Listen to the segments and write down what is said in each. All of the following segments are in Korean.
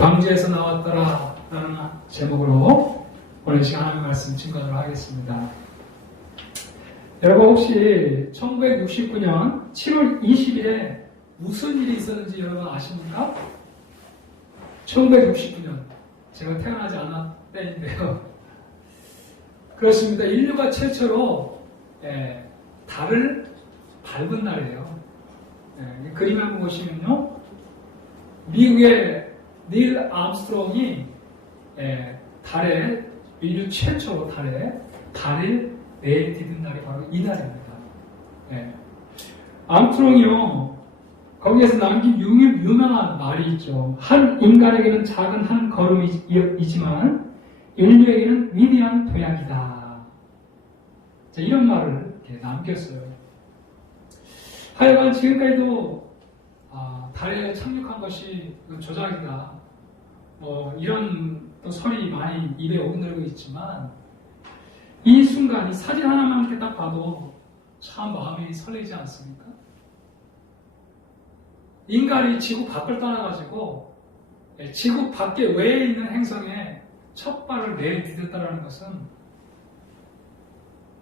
방주에서 나왔더라 라는 제목으로 오늘 시간 하나님의 말씀 증거하도록 하겠습니다. 여러분 혹시 1969년 7월 20일에 무슨 일이 있었는지 여러분 아십니까? 1969년 제가 태어나지 않았 때인데요. 그렇습니다. 인류가 최초로 달을 밟은 날이에요. 그림 한번 보시면요. 미국의 닐 암스트롱이 달에 인류 최초로 달에 발을 내디딘 날이 바로 이 날입니다. 암스트롱이요. 거기에서 남긴 유명한 말이 있죠. 한 인간에게는 작은 한 걸음이지만 인류에게는 위대한 도약이다. 자, 이런 말을 이렇게 남겼어요. 하여간 지금까지도 달에 착륙한 것이 조작이다. 이런 또 설이 많이 입에 오르내리고 있지만 이 순간 이 사진 하나만 이렇게 딱 봐도 참 마음이 설레지 않습니까? 인간이 지구 밖을 떠나가지고 지구 밖에 외에 있는 행성에 첫 발을 내디뎠다는 것은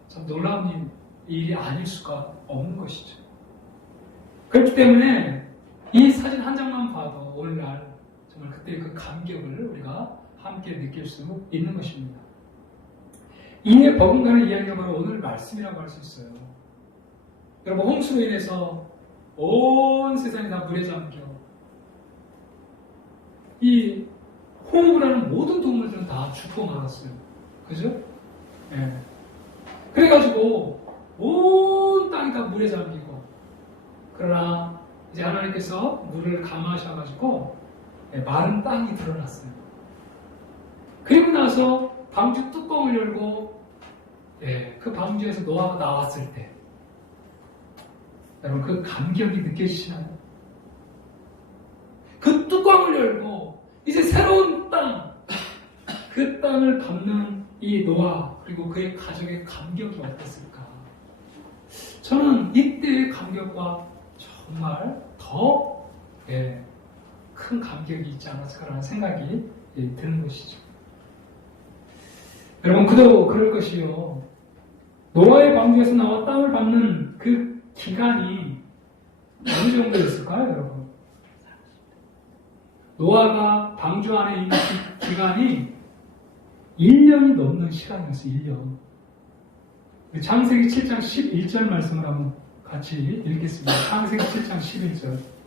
참 놀라운 일이 아닐 수가 없는 것이죠. 그렇기 때문에 이 사진 한 장만 봐도 오늘날 정말 그때의 그 감격을 우리가 함께 느낄 수 있는 것입니다. 이에 버금가는 이야기가 바로 오늘 말씀이라고 할 수 있어요. 여러분 홍수로 인해서 온 세상이 다 물에 잠겨 이 호흡을 하는 모든 동물들은 다 죽고 말았어요. 그죠? 그래가지고 온 땅이 다 물에 잠기고 그러나 이제 하나님께서 물을 감하셔가지고 마른 땅이 드러났어요. 그리고 나서 방주 뚜껑을 열고 그 방주에서 노아가 나왔을 때 여러분 그 감격이 느껴지시나요? 그 뚜껑을 열고 이제 새로운 땅, 그 땅을 밟는 이 노아 그리고 그의 가족의 감격이 어땠을까? 저는 이때의 감격과 정말 더 큰 감격이 있지 않았을까라는 생각이 드는 것이죠. 여러분 그도 그럴 것이요. 노아의 방주에서 나와 땅을 밟는 그 기간이 어느 정도였을까요, 여러분? 노아가 방주 안에 있는 기간이 1년이 넘는 시간이었어요. 1년. 창세기 7장 11절 말씀을 한번 같이 읽겠습니다. 창세기 7장 11절.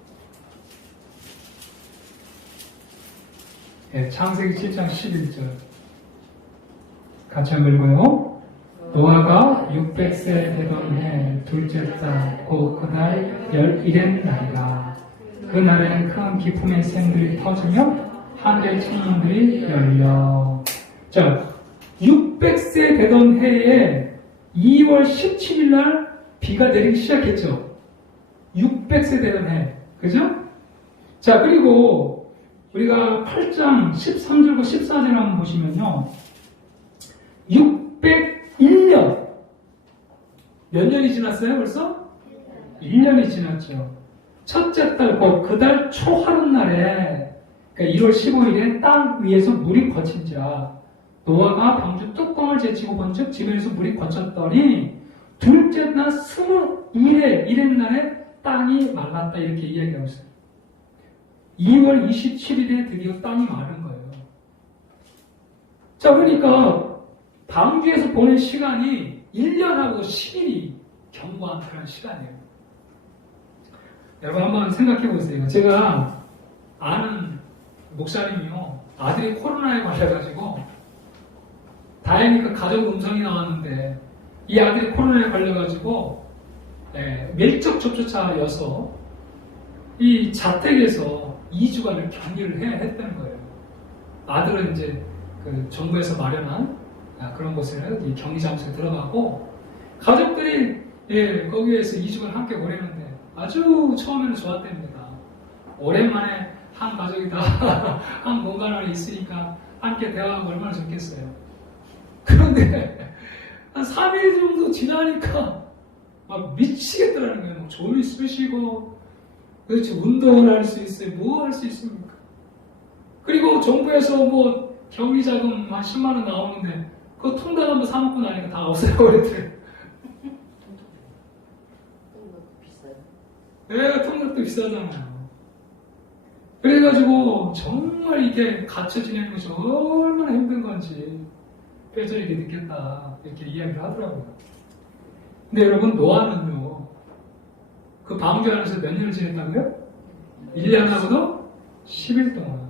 창세기 7장 11절. 같이 한번 읽어요. 노아가 600세 되던 해 둘째 달 곧 그날 11의 날이라. 그날에는 큰 기품의 샘들이 터지며 하늘의 창문들이 열려. 자, 600세 되던 해에 2월 17일 날 비가 내리기 시작했죠. 600세 되던 해. 그죠? 자, 그리고 우리가 8장 13절과 14절 한번 보시면요. 601년. 몇 년이 지났어요, 벌써? 1년이 지났죠. 첫째 달, 곧 그 달 초하룻날에, 그러니까 1월 15일에 땅 위에서 물이 거친지라 노아가 방주 뚜껑을 제치고 본즉 지면에서 물이 거쳤더니 둘째 날 21회 이랬날에 땅이 말랐다 이렇게 이야기하고 있어요. 2월 27일에 드디어 땅이 마른 거예요. 자, 그러니까 방주에서 보낸 시간이 1년하고 10일이 경과한 그런 시간이에요. 여러분 한번 생각해 보세요. 제가 아는 목사님이요. 아들이 코로나에 걸려가지고 다행히 그 가족 음성이 나왔는데 이 아들이 코로나에 걸려가지고 밀접 접촉자여서 이 자택에서 2주간을 격리를 해야 했다는 거예요. 아들은 이제 그 정부에서 마련한 그런 곳에 격리 장소에 들어가고 가족들이 거기에서 2주간 함께 보내는데 아주 처음에는 좋았답니다. 오랜만에 한 가족이 다 한 공간 안에 있으니까 함께 대화하고 얼마나 좋겠어요. 그런데 한 3일 정도 지나니까 막 미치겠더라는 거예요. 졸이 쑤시고 도대체 운동을 할 수 있어요? 뭐 할 수 있습니까? 그리고 정부에서 뭐 경비자금 한 10만 원 나오는데 그거 통닭 한번 사먹고 나니까 다 없애고 그랬더래. 네, 통닭도 비싸잖아요. 그래가지고 정말 이게 갇혀 지내는 것이 얼마나 힘든 건지 뼈저리게 느꼈다 이렇게 이야기를 하더라고요. 근데 여러분 노아는요 그 방주 안에서 몇 년을 지냈다고요? 1년하고도 10일 동안.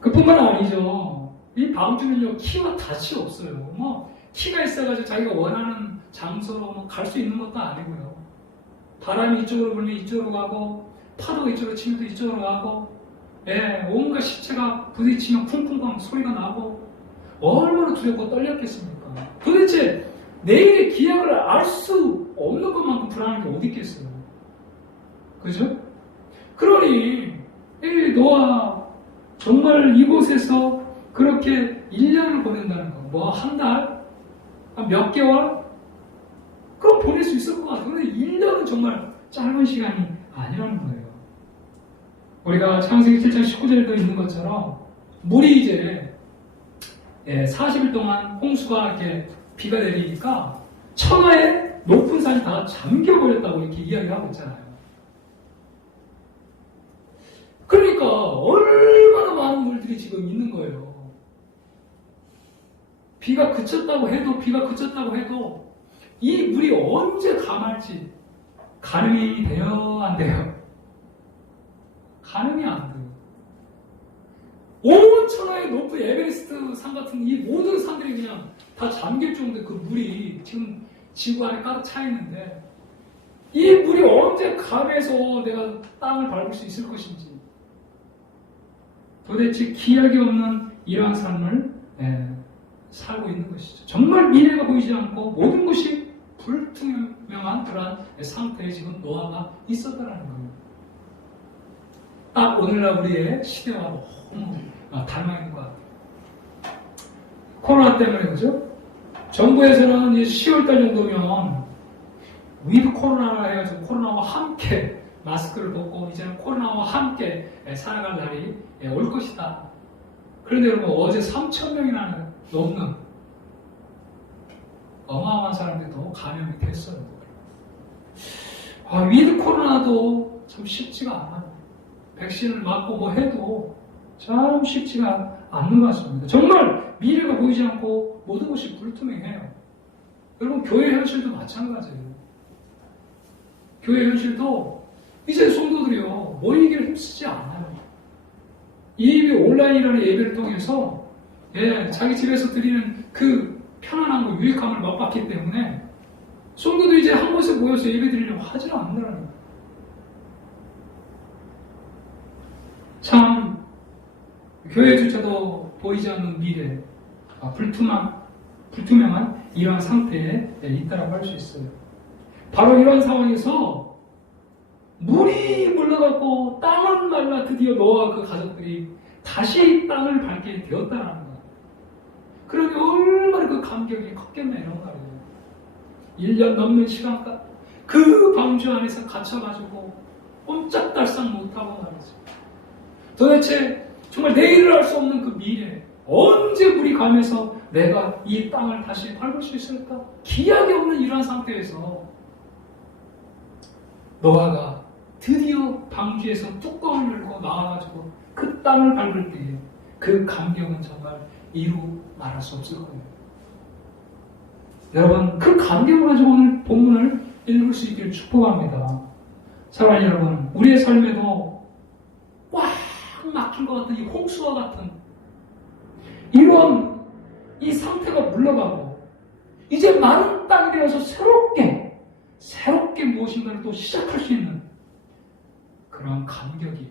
그뿐만 아니죠. 이 방주는요 키와 탓이 없어요. 뭐 키가 있어가지고 자기가 원하는 장소로 갈 수 있는 것도 아니고요. 바람이 이쪽으로 불면 이쪽으로 가고 파도가 이쪽으로 치면 또 이쪽으로 가고 예, 온갖 시체가 부딪히면 쿵쿵쿵 소리가 나고 얼마나 두렵고 떨렸겠습니까? 도대체 내일의 기약을 알 수 없는 것만큼 불안한 게 어디 있겠어요? 그죠? 그러니 이 노아 정말 이곳에서 그렇게 1년을 보낸다는 거, 뭐 한 달? 몇 개월? 그럼 보낼 수 있을 것 같아요. 근데 1년은 정말 짧은 시간이 아니라는 거예요. 우리가 창세기 7장 19절에도 있는 것처럼 물이 이제 40일 동안 홍수가 이렇게 비가 내리니까 천하의 높은 산이 다 잠겨버렸다고 이렇게 이야기하고 있잖아요. 그러니까 얼마나 많은 물들이 지금 있는 거예요. 비가 그쳤다고 해도 이 물이 언제 감할지 가늠이 돼요? 안 돼요? 가늠이 안 돼요. 온 천하의 높은 에베레스트 산 같은 이 모든 산들이 그냥 다 잠길 정도의 그 물이 지금 지구 안에 가득 차 있는데 이 물이 언제 감해서 내가 땅을 밟을 수 있을 것인지 도대체 기약이 없는 이러한 삶을 살고 있는 것이죠. 정말 미래가 보이지 않고 모든 것이 불투명한 그러한 상태에 지금 노아가 있었다는 거예요. 딱 오늘날 우리의 시대와 너무 닮아 있는 것 같아요. 코로나 때문에 그죠? 정부에서는 10월달 정도면 위드 코로나라 해가지고 코로나와 함께 마스크를 벗고 이제는 코로나와 함께 살아갈 날이 올 것이다. 그런데 여러분 어제 3,000명이나 넘는 어마어마한 사람들도 감염이 됐어요. 위드 코로나도 참 쉽지가 않아요. 백신을 맞고 뭐 해도 참 쉽지가 않는 것 같습니다. 정말 미래가 보이지 않고 모든 것이 불투명해요. 여러분 교회 현실도 마찬가지예요. 교회 현실도 이제 성도들이요 모이기를 힘쓰지 않아요. 이 온라인이라는 예배를 통해서 자기 집에서 드리는 그 편안함과 유익함을 맛봤기 때문에 성도들이 이제 한 곳에 모여서 예배 드리려고 하지 않는다는 거예요. 참 교회조차도 보이지 않는 미래, 불투명한 이러한 상태에 있다고 할 수 있어요. 바로 이런 상황에서 물이 물러갔고 땅은 말라 드디어 노아와 그 가족들이 다시 땅을 밟게 되었다는 거예요. 그러니 얼마나 그 감격이 컸겠나 이런 말이에요. 1년 넘는 시간간 그 방주 안에서 갇혀가지고 꼼짝달싹 못하고 말이죠. 도대체 정말 내일을 알 수 없는 그 미래 언제 물이 가면서 내가 이 땅을 다시 밟을 수 있을까? 기약이 없는 이러한 상태에서 노아가 드디어 방주에서 뚜껑을 열고 나와가지고 그 땅을 밟을 때에 그 감격은 정말 이루 말할 수 없을 거예요. 여러분 그 감격을 가지고 오늘 본문을 읽을 수 있기를 축복합니다. 사랑하는 여러분, 우리의 삶에도 꽉 막힌 것 같은 이 홍수와 같은 이런 이 상태가 물러가고 이제 마른 땅이 되어서 새롭게 무엇인가를 또 시작할 수 있는 그런 감격이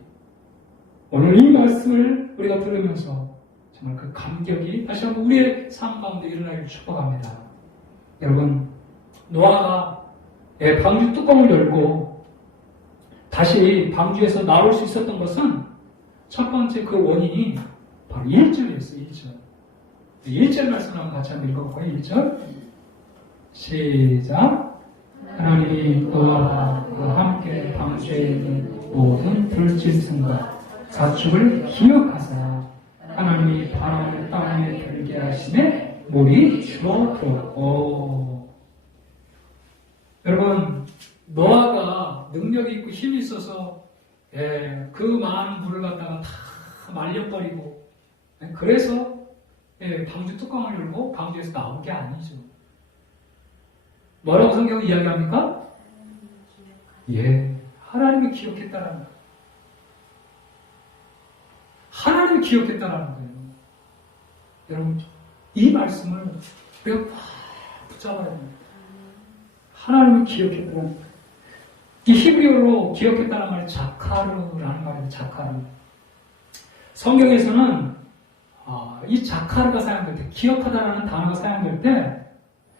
오늘 이 말씀을 우리가 들으면서 정말 그 감격이 다시 한번 우리의 삶 가운데 일어나기를 축복합니다. 여러분 노아가 방주 뚜껑을 열고 다시 방주에서 나올 수 있었던 것은 첫 번째 그 원인이 바로 1절이었어요. 1절 말씀 한번 같이 한번 읽어볼까요? 1절 시작. 하나님이 노아와 함께 방주에 있는 모든 들짐승과 자축을 기억하사 하나님이 바람을 땅에 들게 하시매 물이 줄어들었고. 여러분, 노아가 능력이 있고 힘이 있어서 그 많은 물을 갖다가 다 말려버리고 그래서 방주 뚜껑을 열고 방주에서 나온 게 아니죠. 뭐라고 성경이 이야기합니까? 하나님이 기억했다라는 거예요. 하나님이 기억했다라는 거예요. 여러분, 이 말씀을 우리가 막 붙잡아야 됩니다. 하나님이 기억했다라는 거예요. 이 히브리어로 기억했다는 말이 자카르라는 말이에요. 자카르. 성경에서는 이 자카르가 사용될 때, 기억하다라는 단어가 사용될 때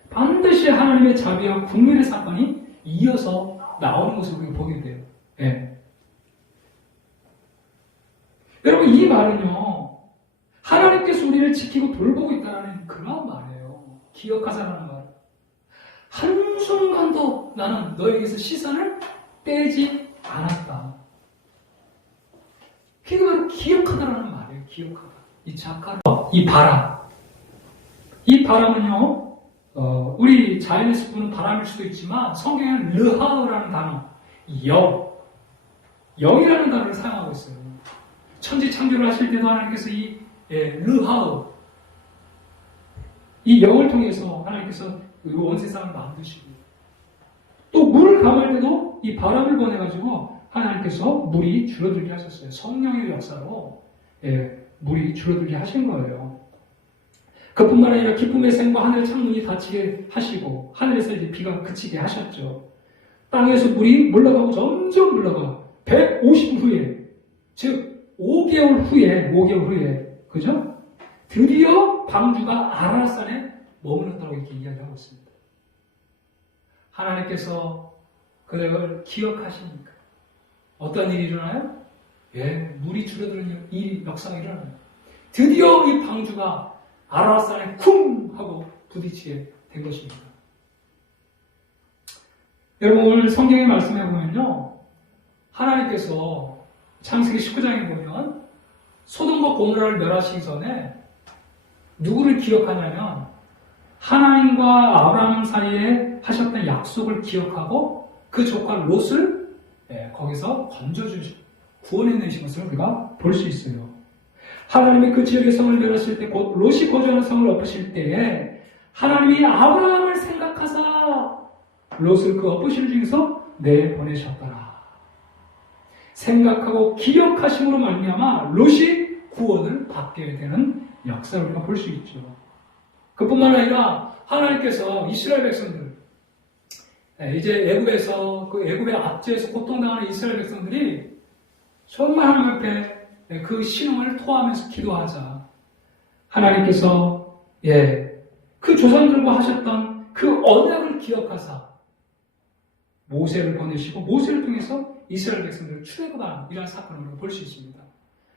반드시 하나님의 자비와 국민의 사건이 이어서 나오는 것을 우리가 보게 돼요. 여러분, 이 말은요, 하나님께서 우리를 지키고 돌보고 있다는 그런 말이에요. 기억하자라는 말. 한순간도 나는 너에게서 시선을 빼지 않았다. 그게 바로 기억하다라는 말이에요. 기억하다. 이 자카르, 이 바람. 이 바람은요, 우리 자연에서 부는 바람일 수도 있지만 성경에는 르하우라는 단어, 영이라는 단어를 사용하고 있어요. 천지 창조를 하실 때도 하나님께서 이 르하우, 이 영을 통해서 하나님께서 온 세상을 만드시고, 또 물을 감을 때도 이 바람을 보내가지고 하나님께서 물이 줄어들게 하셨어요. 성령의 역사로 물이 줄어들게 하신 거예요. 그뿐만 아니라 기쁨의 샘과 하늘 창문이 닫히게 하시고 하늘에서 이제 비가 그치게 하셨죠. 땅에서 물이 물러가고 점점 물러가 150년 후에, 즉 5개월 후에, 그죠? 드디어 방주가 아라산에 머물렀다고 이렇게 이야기하고 있습니다. 하나님께서 그걸 기억하시니까 어떤 일이 일어나요? 물이 줄어드는 역사가 일어나요. 드디어 이 방주가 아라산에 쿵 하고 부딪히게 된 것입니다. 여러분, 오늘 성경의 말씀에 보면요, 하나님께서 창세기 19장에 보면 소돔과 고모라를 멸하시기 전에 누구를 기억하냐면 하나님과 아브라함 사이에 하셨던 약속을 기억하고 그 조카 롯을 거기서 건져주시고 구원해내신 것을 우리가 볼 수 있어요. 하나님이 그 지역의 성을 멸하실 때, 곧 롯이 거주하는 성을 엎으실 때에 하나님이 아브라함을 생각하사 롯을 그 엎으실 중에서 내보내셨더라. 생각하고 기억하심으로 말미암아 롯이 구원을 받게 되는 역사를 우리가 볼 수 있죠. 그뿐만 아니라 하나님께서 이스라엘 백성들, 이제 애굽에서 그 애굽의 압제에서 고통당하는 이스라엘 백성들이 정말 하나님 앞에 그 신앙을 토하면서 기도하자 하나님께서 그 조상들과 하셨던 그 언약을 기억하사 모세를 보내시고 모세를 통해서 이스라엘 백성들을 출애굽한 이러한 사건을 볼 수 있습니다.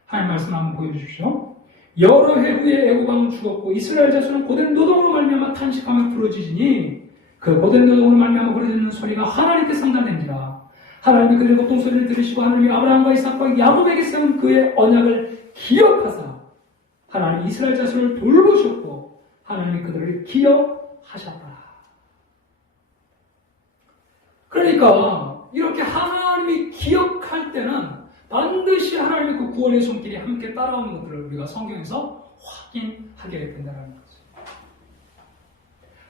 하나님 말씀 한번 보여주십시오. 여러 해 후에 애굽 왕은 죽었고 이스라엘 자손은 고된 노동으로 말미암아 탄식하며 부러지시니 그 고된 노동으로 말미암아 부러지는 소리가 하나님께 상달됩니다. 하나님이 그들의 고통 소리를 들으시고 하나님이 아브라함과 이삭과 야곱에게 세운 그의 언약을 기억하사 하나님 이스라엘 자손을 돌보셨고 하나님이 그들을 기억하셨다. 그러니까 이렇게 하나님이 기억할 때는 반드시 하나님의 그 구원의 손길이 함께 따라오는 것들을 우리가 성경에서 확인하게 된다는 거죠.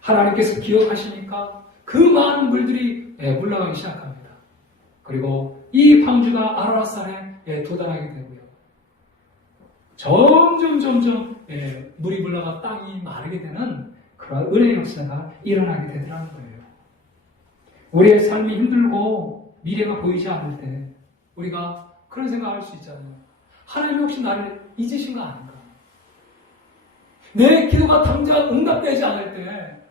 하나님께서 기억하시니까 그 많은 물들이 물러가기 시작합니다. 그리고 이 방주가 아라산에 도달하게 되고요. 점점 물이 물러가 땅이 마르게 되는 그런 은혜의 역사가 일어나게 되더라는 거예요. 우리의 삶이 힘들고 미래가 보이지 않을 때 우리가 그런 생각을 할 수 있잖아요. 하나님 혹시 나를 잊으신 거 아닌가? 내 기도가 당장 응답되지 않을 때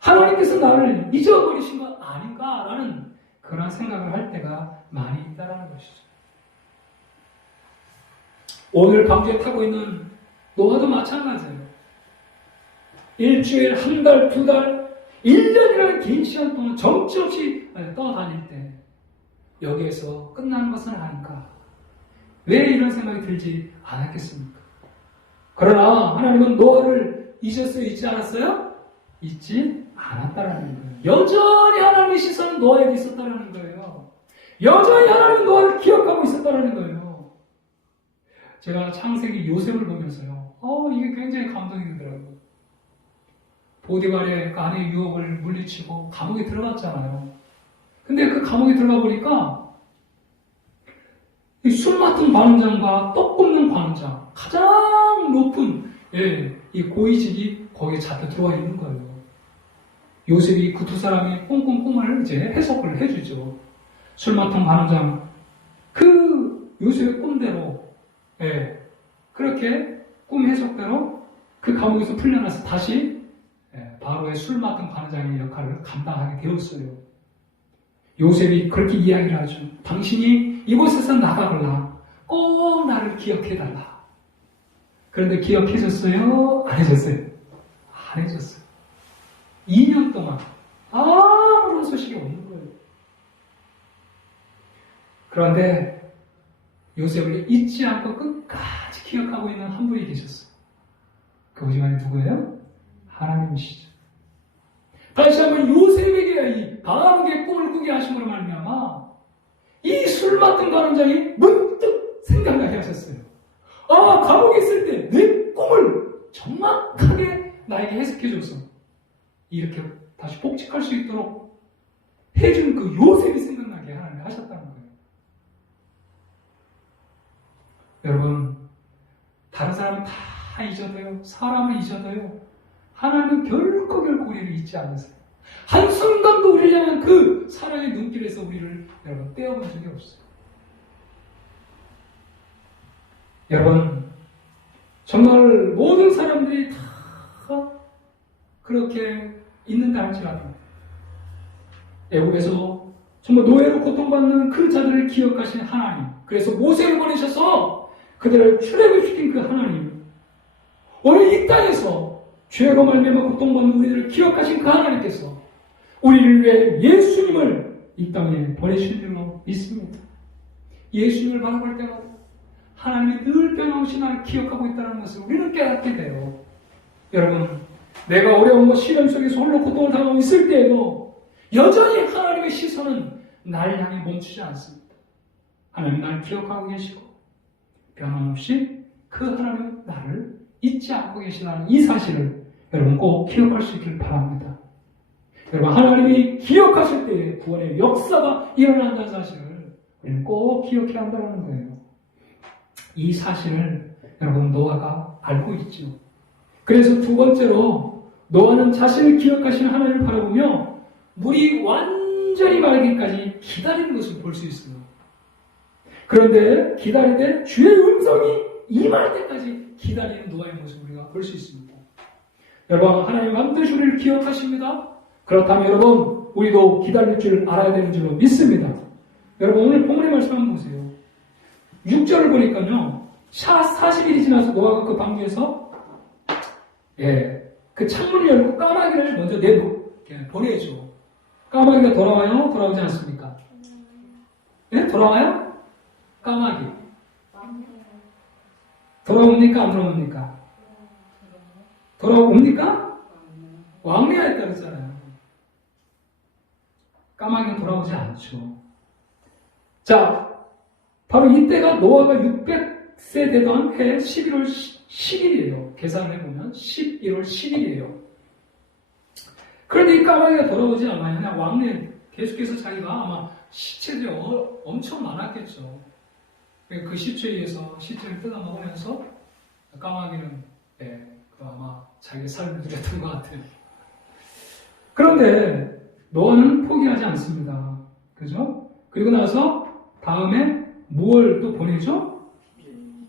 하나님께서 나를 잊어버리신 거 아닌가라는 그런 생각을 할 때가 많이 있다는 것이죠. 오늘 방주에 타고 있는 노아도 마찬가지예요. 일주일, 한 달, 두 달, 1년이라는 긴 시간 동안 정처없이 떠다닐 때 여기에서 끝나는 것은 아닌가? 왜 이런 생각이 들지 않았겠습니까? 그러나 하나님은 노아를 잊었어요? 잊지 않았어요? 잊지 않았다라는 거예요. 여전히 하나님의 시선은 노아에게 있었다라는 거예요. 여전히 하나님은 노아를 기억하고 있었다라는 거예요. 제가 창세기 요셉을 보면서요. 이게 굉장히 감동이 되더라고요. 보디발의 그 아내의 유혹을 물리치고 감옥에 들어갔잖아요. 근데 그 감옥에 들어가 보니까 이 술 맡은 관원장과 떡 굽는 관원장, 가장 높은 이 고위직이 거기에 잡혀 들어와 있는 거예요. 요셉이 그 두 사람이 꽁꽁 꿈을 이제 해석을 해주죠. 술 맡은 관원장, 그 요셉의 꿈대로, 그렇게 꿈 해석대로 그 감옥에서 풀려나서 다시 바로의 술 맡은 관원장의 역할을 감당하게 되었어요. 요셉이 그렇게 이야기를 하죠. 당신이 이곳에서 나가거나 꼭 나를 기억해달라. 그런데 기억해줬어요? 안 해줬어요? 안 해줬어요. 2년 동안 아무런 소식이 없는 거예요. 그런데 요셉을 잊지 않고 끝까지 기억하고 있는 한 분이 계셨어요. 그분이 누구예요? 하나님이시죠. 다시 한번 요셉에게 이 감옥의 꿈을 꾸게 하심으로 말미암아 이 술 맡은 관원장이 문득 생각나게 하셨어요. 감옥에 있을 때 내 꿈을 정확하게 나에게 해석해줘서 이렇게 다시 복직할 수 있도록 해준 그 요셉이 생각나게 하나님이 하셨다는 거예요. 여러분, 다른 사람은 다 잊어도요, 사람은 잊어도요, 하나님은 결코 우리를 잊지 않으세요. 한순간도 우리를 향한 그 사랑의 눈길에서 우리를 여러분 떼어본 적이 없어요. 여러분, 정말 모든 사람들이 다 그렇게 있는다 할지라도 애국에서 정말 노예로 고통받는 그 자들을 기억하신 하나님, 그래서 모세를 보내셔서 그들을 출애굽 시킨 그 하나님, 오늘 이 땅에서 죄로 말미암아 고통받는 우리들을 기억하신 그 하나님께서 우리를 위해 예수님을 이 땅에 보내신 줄로 믿습니다. 예수님을 바라볼 때마다 하나님이 늘 변함없이 나를 기억하고 있다는 것을 우리는 깨닫게 돼요. 여러분, 내가 어려운 시련 속에서 홀로 고통을 당하고 있을 때에도 여전히 하나님의 시선은 나를 향해 멈추지 않습니다. 하나님 나를 기억하고 계시고 변함없이 그 하나님은 나를 잊지 않고 계시다는 이 사실을 여러분 꼭 기억할 수 있길 바랍니다. 여러분, 하나님이 기억하실 때에 구원의 역사가 일어난다는 사실을 우리는 꼭 기억해야 한다는 거예요. 이 사실을 여러분 노아가 알고 있죠. 그래서 두 번째로 노아는 자신을 기억하시는 하나님을 바라보며 물이 완전히 마르기까지 기다리는 것을 볼 수 있어요. 그런데 기다리되 주의 음성이 임할 때까지 기다리는 노아의 모습을 우리가 볼 수 있습니다. 여러분, 하나님 반드시 우리를 기억하십니다. 그렇다면 여러분, 우리도 기다릴 줄 알아야 되는 줄로 믿습니다. 여러분, 오늘 본문의 말씀 한번 보세요. 6절을 보니까요, 40일이 지나서 노아가 그 방주에서 그 창문을 열고 까마귀를 먼저 보내죠. 까마귀가 돌아와요? 돌아오지 않습니까? 돌아와요? 까마귀. 돌아옵니까? 안 돌아옵니까? 돌아옵니까? 왕래가 했다 그랬잖아요. 까마귀는 돌아오지 않죠. 자, 바로 이때가 노아가 600세 되던 해 11월 10일이에요. 계산을 해보면 11월 10일이에요. 그런데 이 까마귀가 돌아오지 않아요. 그냥 왕래 계속해서 자기가 아마 시체들이 엄청 많았겠죠. 그 시체에 의해서 시체를 뜯어먹으면서 까마귀는 아마 자기의 삶을 누렸던 것 같아요. 그런데 노아는 포기하지 않습니다. 그죠? 그리고 나서 다음에 무엇을 또 보내죠?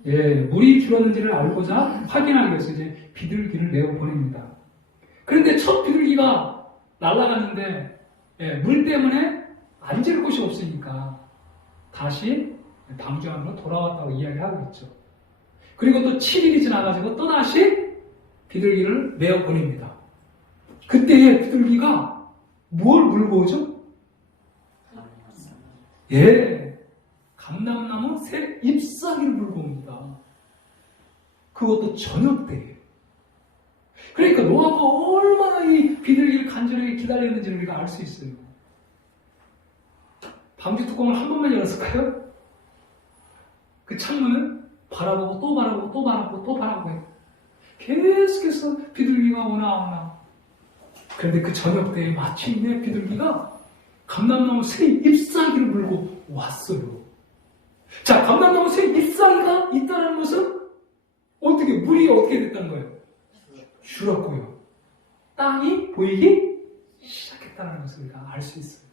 물이 줄었는지를 알고자 확인하기 위해서 이제 비둘기를 내어 보냅니다. 그런데 첫 비둘기가 날아갔는데 물 때문에 앉을 곳이 없으니까 다시 방주 안으로 돌아왔다고 이야기하고 있죠. 그리고 또 7일이 지나가지고 또다시 비둘기를 내어 보냅니다. 그때의 비둘기가 뭘 물고 오죠? 감람나무 새 잎사귀를 물고 옵니다. 그것도 저녁 때예요. 그러니까 노아가 얼마나 이 비둘기를 간절하게 기다렸는지를 우리가 알 수 있어요. 방주 뚜껑을 한 번만 열었을까요? 그 창문을 바라보고 또 바라보고 또 바라보고 또 바라보고 해요. 계속해서 비둘기가 오나. 그런데 그 저녁 때에 마침내 비둘기가 감람나무 새 잎사귀를 물고 왔어요. 자, 감람나무 새 잎사귀가 있다는 것은 물이 어떻게 됐다는 거예요? 줄었고요. 땅이 보이기 시작했다는 것을 우리가 알 수 있어요.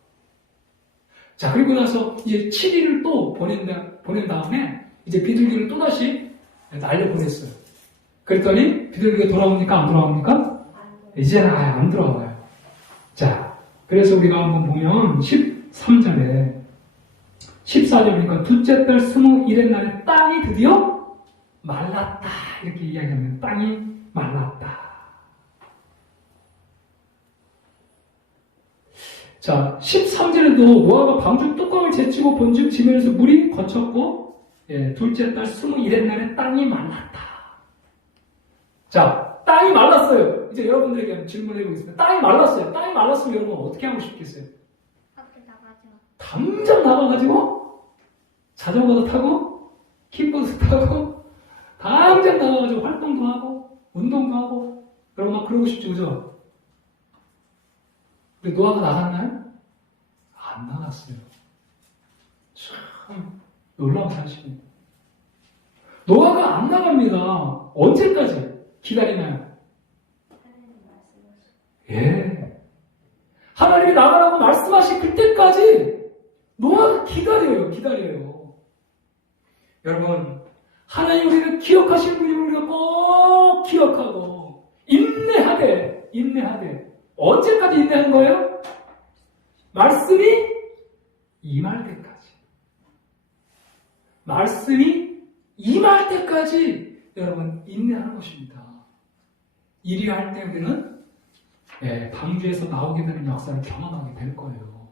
자, 그리고 나서 이제 7일을 또 보낸 다음에 이제 비둘기를 또다시 날려보냈어요. 그랬더니 비둘기가 돌아옵니까? 안 돌아옵니까? 이제는 아예 안 돌아와요. 자, 그래서 우리가 한번 보면 13절에 14절이니까 둘째 달 21의 날에 땅이 드디어 말랐다. 이렇게 이야기하면 땅이 말랐다. 자, 13절에도 노아가 방주 뚜껑을 제치고 본즉 지면에서 물이 거쳤고 둘째 달 21의 날에 땅이 말랐다. 자, 땅이 말랐어요. 이제 여러분들에게 한번 질문해 보겠습니다. 땅이 말랐어요. 땅이 말랐으면 여러분 어떻게 하고 싶겠어요? 밖에 나가죠. 당장 나가가지고 자전거도 타고 킥보드 타고 당장 나가가지고 활동도 하고 운동도 하고 여러분 막 그러고 싶죠, 그죠? 근데 노아가 나갔나요? 안 나갔어요. 참 놀라운 사실이에요. 노아가 안 나갑니다. 언제까지 기다리나요? 예. 하나님이 나가라고 말씀하신 그때까지 노아가 기다려요. 여러분, 하나님 우리를 기억하신 분이 우리가 꼭 기억하고 인내하되 언제까지 인내하는 거예요? 말씀이 임할 때까지. 말씀이 임할 때까지 여러분 인내하는 것입니다. 이리 할 때 우리는 방주에서 나오게 되는 역사를 경험하게 될 거예요.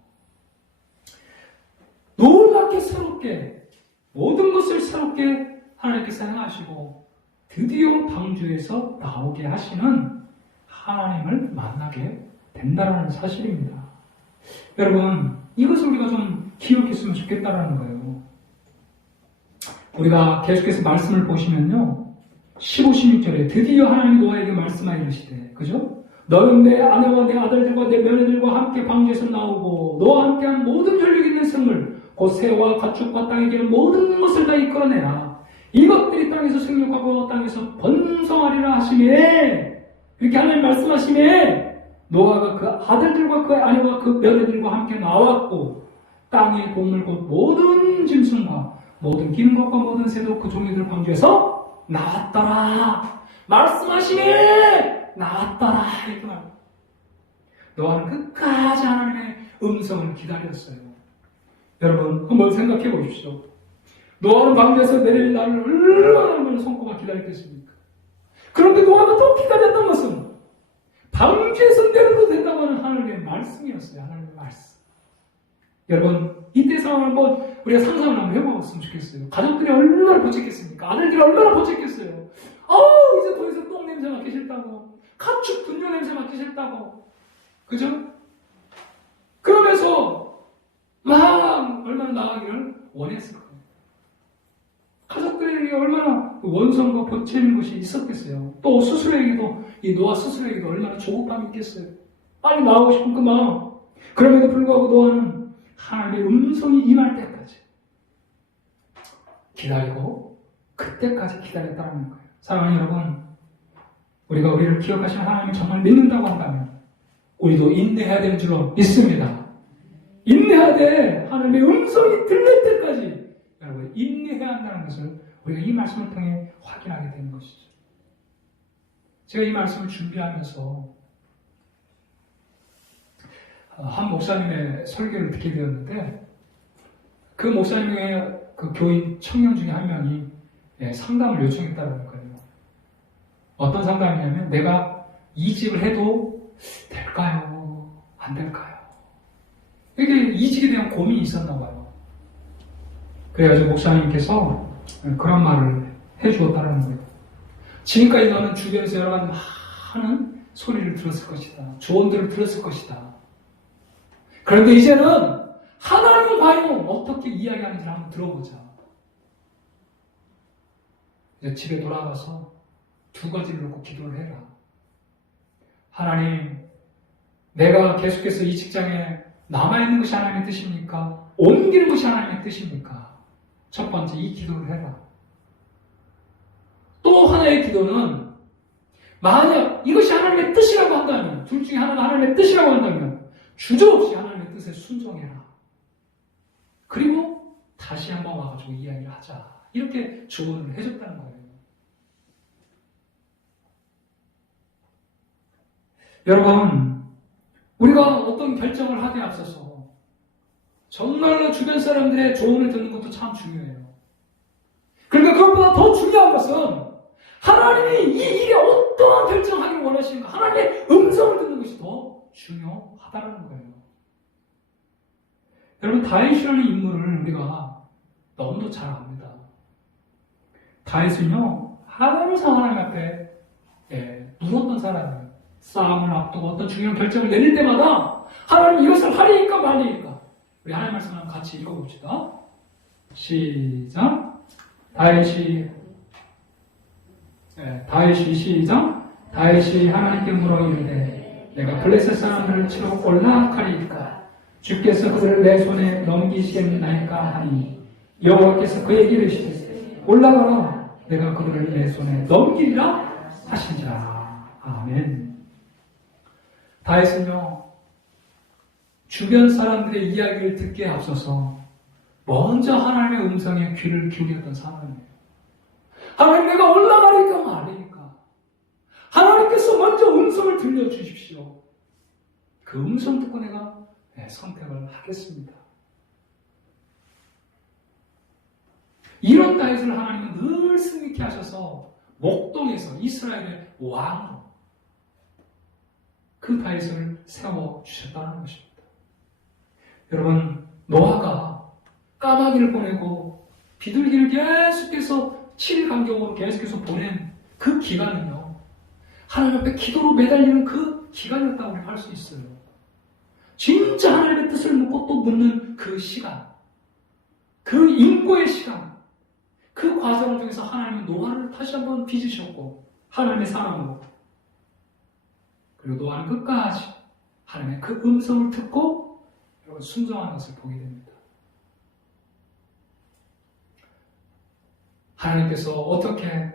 놀랍게 새롭게 모든 것을 새롭게 하나님께서 행하시고 드디어 방주에서 나오게 하시는 하나님을 만나게 된다는 사실입니다. 여러분, 이것을 우리가 좀 기억했으면 좋겠다는 거예요. 우리가 계속해서 말씀을 보시면요, 15, 16절에 드디어 하나님이 노아에게 말씀하여 이르시되, 그죠? 너는 내 아내와 내 아들들과 내 며느들과 함께 방주에서 나오고 너와 함께한 모든 혈육 있는 생물 곧 새와 가축과 땅에 기는 모든 것을 다 이끌어내라. 이것들이 땅에서 생육하고 땅에서 번성하리라 하시매, 이렇게 하나님 말씀하시매 노아가 그 아들들과 그 아내와 그 며느들과 함께 나왔고 땅의 동물 곧 모든 짐승과 모든 기는 것과 모든 새도 그 종이들 방주에서 나왔더라. 말씀하시매 나왔더라. 이렇게 말합니다. 노아는 끝까지 하나님의 음성을 기다렸어요. 여러분 한번 생각해 보십시오. 노아는 방주에서 내릴 날을 얼마나 손꼽아 기다렸겠습니까? 그런데 노아가 또 기다렸던 것은 방주에서 내려도 된다고 하는 하나님의 말씀이었어요. 하나님의 말씀. 여러분 이때 상황을 한번 우리가 상상을 한번 해보았으면 좋겠어요. 가족들이 얼마나 보책했습니까? 아들들이 얼마나 보책했어요. 이제 더 이상 똥 냄새 맡기 싫다고, 가축 분뇨 냄새 맡기 싫다고, 그죠? 그러면서 막 얼마나 나가기를 원했을 거예요. 가족들에게 얼마나 원성과 보채는 것이 있었겠어요. 또 스스로에게도, 이 노아 스스로에게도 얼마나 조급함이 있겠어요. 빨리 나오고 싶은 그 마음. 그럼에도 불구하고 노아는 하나님의 음성이 임할 때까지 기다리고 그때까지 기다렸다는 거예요. 사랑하는 여러분, 우리가 우리를 기억하시는 하나님을 정말 믿는다고 한다면 우리도 인내해야 되는 줄로 믿습니다. 인내해야 돼. 하나님의 음성이 들릴 때까지 여러분 인내해야 한다는 것을 우리가 이 말씀을 통해 확인하게 되는 것이죠. 제가 이 말씀을 준비하면서 한 목사님의 설교를 듣게 되었는데 그 목사님의 그 교인 청년 중에 한 명이 상담을 요청했다는 거예요. 어떤 상담이냐면 내가 이직을 해도 될까요? 안 될까요? 이게 이직에 대한 고민이 있었나 봐요. 그래가지고 목사님께서 그런 말을 해주었다는 거예요. 지금까지 너는 주변에서 여러 가지 많은 소리를 들었을 것이다. 조언들을 들었을 것이다. 그런데 이제는 하나님은 과연 어떻게 이야기하는지 한번 들어보자. 이제 집에 돌아가서 두 가지를 놓고 기도를 해라. 하나님, 내가 계속해서 이 직장에 남아있는 것이 하나님의 뜻입니까? 옮기는 것이 하나님의 뜻입니까? 첫 번째, 이 기도를 해라. 또 하나의 기도는 만약 이것이 하나님의 뜻이라고 한다면, 둘 중에 하나가 하나님의 뜻이라고 한다면 주저없이 하나님의 뜻에 순종해라. 그리고 다시 한번 와가지고 이야기를 하자. 이렇게 조언을 해줬다는 거예요. 여러분, 우리가 어떤 결정을 하기에 앞서서 정말로 주변 사람들의 조언을 듣는 것도 참 중요해요. 그러니까 그것보다 더 중요한 것은 하나님이 이 일에 어떠한 결정하기를 원하시는가, 하나님의 음성을 듣는 것이 더 중요하다는 거예요. 여러분, 다윗이라는 인물을 우리가 너무도 잘 압니다. 다윗은요, 항상 하나님 앞에 물었던 사람이에요. 싸움을 앞두고 어떤 중요한 결정을 내릴 때마다 하나님 이것을 하리니까 말리니까. 우리 하나님 말씀 한번 같이 읽어봅시다. 시작. 다윗이 시작. 다윗이 하나님께 물어 이르되 내가 블레셋 사람들을 치러 올라가리이까 주께서 그들을 내 손에 넘기시겠나이까 하니 여호와께서 그에게 이르시되 올라가라 내가 그들을 내 손에 넘기리라 하시니라. 아멘. 다윗은요, 주변 사람들의 이야기를 듣기에 앞서서 먼저 하나님의 음성에 귀를 기울였던 사람이에요. 하나님, 내가 올라가니까 말이니까 하나님께서 먼저 음성을 들려주십시오. 그 음성 듣고 내가 선택을 하겠습니다. 이런 다윗을 하나님은 늘 승리케 하셔서 목동에서 이스라엘의 왕으로 그 다윗을 세워주셨다는 것입니다. 여러분, 노아가 까마귀를 보내고 비둘기를 계속해서 7일 간격으로 계속해서 보낸 그 기간은요, 하나님 앞에 기도로 매달리는 그 기간이었다고 할 수 있어요. 진짜 하나님의 뜻을 묻고 또 묻는 그 시간, 그 인고의 시간, 그 과정을 통해서 하나님은 노아를 다시 한번 빚으셨고 하나님의 사랑으로, 그리고 노아는 끝까지 하나님의 그 음성을 듣고 여러분 순종하는 것을 보게 됩니다. 하나님께서 어떻게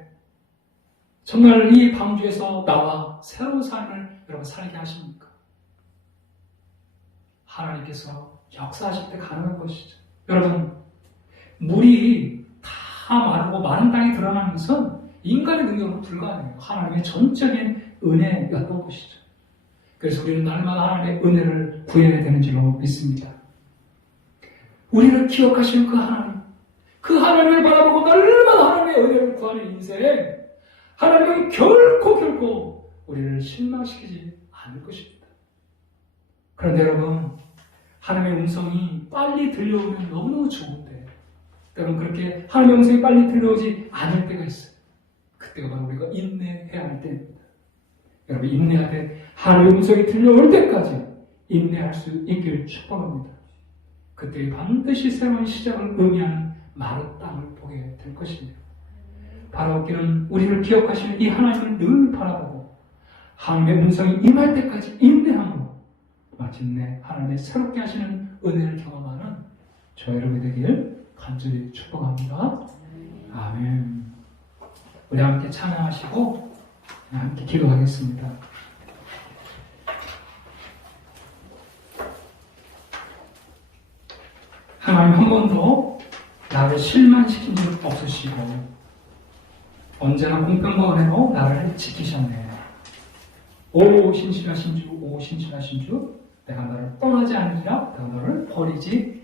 정말 이 방주에서 나와 새로운 삶을 여러분 살게 하십니까? 하나님께서 역사하실 때 가능한 것이죠. 여러분, 물이 다 마르고 마른 땅에 드러나는 것은 인간의 능력으로 불가능해요. 하나님의 전적인 은혜였던 것이죠. 그래서 우리는 날마다 하나님의 은혜를 구해야 되는 줄로 믿습니다. 우리를 기억하시는 그 하나님을 바라보고 날마다 하나님의 은혜를 구하는 인생, 하나님은 결코 우리를 실망시키지 않을 것입니다. 그런데 여러분, 하나님의 음성이 빨리 들려오면 너무너무 좋은데 때로는 그렇게 하나님의 음성이 빨리 들려오지 않을 때가 있어요. 그때가 바로 우리가 인내해야 할 때입니다. 여러분, 인내할 때 하나님의 음성이 들려올 때까지 인내할 수 있기를 축복합니다. 그때 반드시 새로운 시작을 의미하는 마른 땅을 보게 될 것입니다. 바라옵기는 우리를 기억하시는 이 하나님을 늘 바라보고 하나님의 음성이 임할 때까지 인내함으로 마침내 하나님의 새롭게 하시는 은혜를 경험하는 저 여러분이 되길 간절히 축복합니다. 아멘. 우리 함께 찬양하시고 함께 기도하겠습니다. 하나님, 한 번도 나를 실망시킨 적 없으시고 언제나 공평과 은혜로 나를 지키셨네. 오 신실하신 주, 오 신실하신 주, 내가 너를 떠나지 않으리라, 내가 너를 버리지